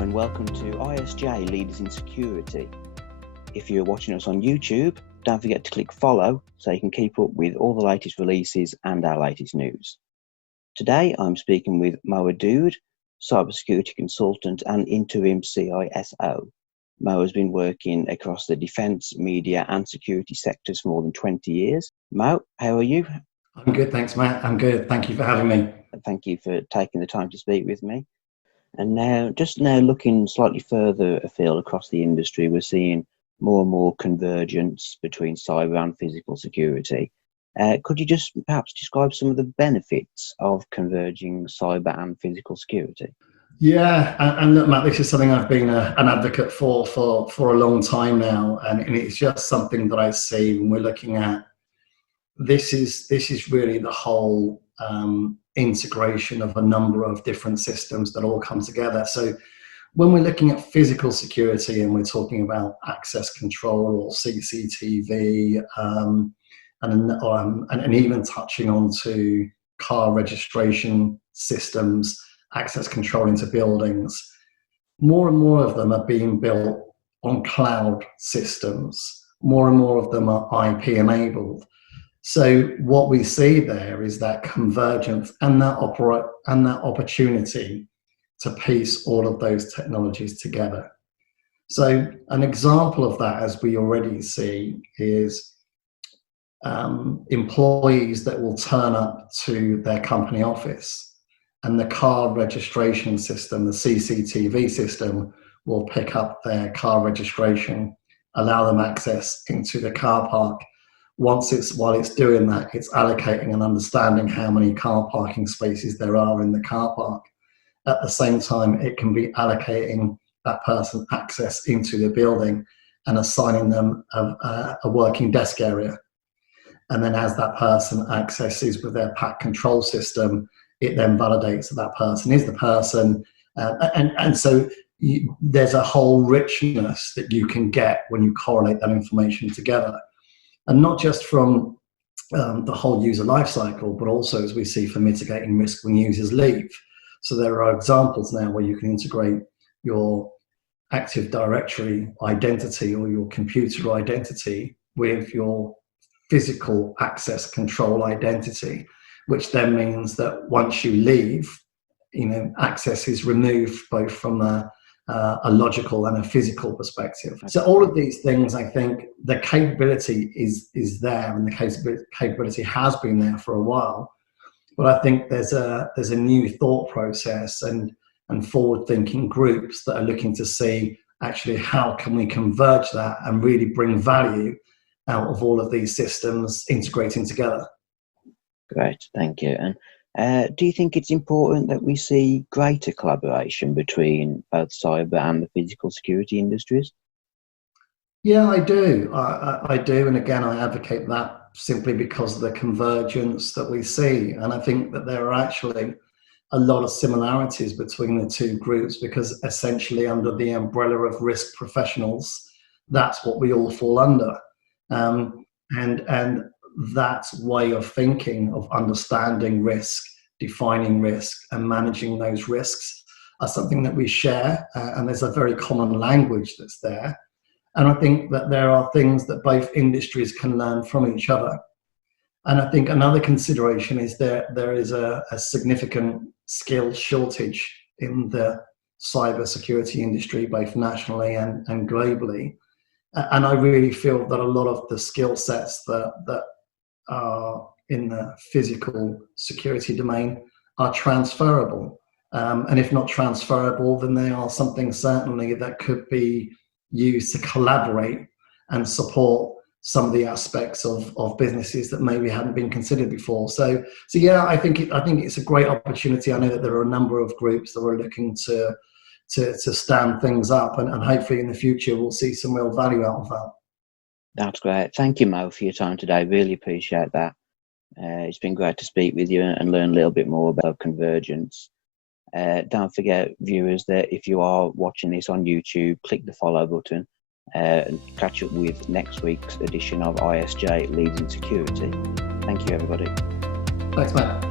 and welcome to ISJ Leaders in Security. If you're watching us on YouTube, don't forget to click follow so you can keep up with all the latest releases and our latest news. Today I'm speaking with Mo Ahddoud, cybersecurity consultant and interim CISO. Mo has been working across the defence, media and security sectors for more than 20 years. Mo, how are you? I'm good, thanks, Matt. I'm good. Thank you for having me. Thank you for taking the time to speak with me. And now looking slightly further afield across the industry, we're seeing more and more convergence between cyber and physical security. Could you just perhaps describe some of the benefits of converging cyber and physical security? Yeah, and look, Matt, this is something I've been an advocate for a long time now, and it's just something that I see when we're looking at this is really the whole integration of a number of different systems that all come together. So when we're looking at physical security and we're talking about access control or CCTV, and even touching on to car registration systems, access control into buildings, more and more of them are being built on cloud systems. More and more of them are IP enabled. So what we see there is that convergence and that opportunity to piece all of those technologies together. So an example of that, as we already see, is employees that will turn up to their company office and the car registration system, the CCTV system, will pick up their car registration, allow them access into the car park. While it's doing that, it's allocating and understanding how many car parking spaces there are in the car park. At the same time, it can be allocating that person access into the building and assigning them a working desk area. And then as that person accesses with their pack control system, it then validates that person is the person. So there's a whole richness that you can get when you correlate that information together. And not just from the whole user lifecycle, but also, as we see, for mitigating risk when users leave. So there are examples now where you can integrate your Active Directory identity or your computer identity with your physical access control identity, which then means that once you leave, access is removed both from a logical and a physical perspective. So all of these things, I think the capability is there, and the capability has been there for a while. But I think there's a new thought process and forward-thinking groups that are looking to see actually how can we converge that and really bring value out of all of these systems integrating together. Great, thank you. And do you think it's important that we see greater collaboration between both cyber and the physical security industries? Yeah, I do. I do. And again, I advocate that simply because of the convergence that we see. And I think that there are actually a lot of similarities between the two groups, because essentially under the umbrella of risk professionals, that's what we all fall under. And that way of thinking, of understanding risk, defining risk and managing those risks, are something that we share, and there's a very common language that's there. And I think that there are things that both industries can learn from each other. And I think another consideration is there is a significant skill shortage in the cybersecurity industry, both nationally and globally. And I really feel that a lot of the skill sets that are in the physical security domain are transferable. And if not transferable, then they are something certainly that could be used to collaborate and support some of the aspects of businesses that maybe hadn't been considered before. So yeah, I think it's a great opportunity. I know that there are a number of groups that are looking to stand things up, and hopefully in the future we'll see some real value out of that. That's great. Thank you, Mo, for your time today. Really appreciate that. It's been great to speak with you and learn a little bit more about convergence. Don't forget, viewers, that if you are watching this on YouTube, click the follow button and catch up with next week's edition of ISJ Leaders in Security. Thank you, everybody. Thanks, Matt.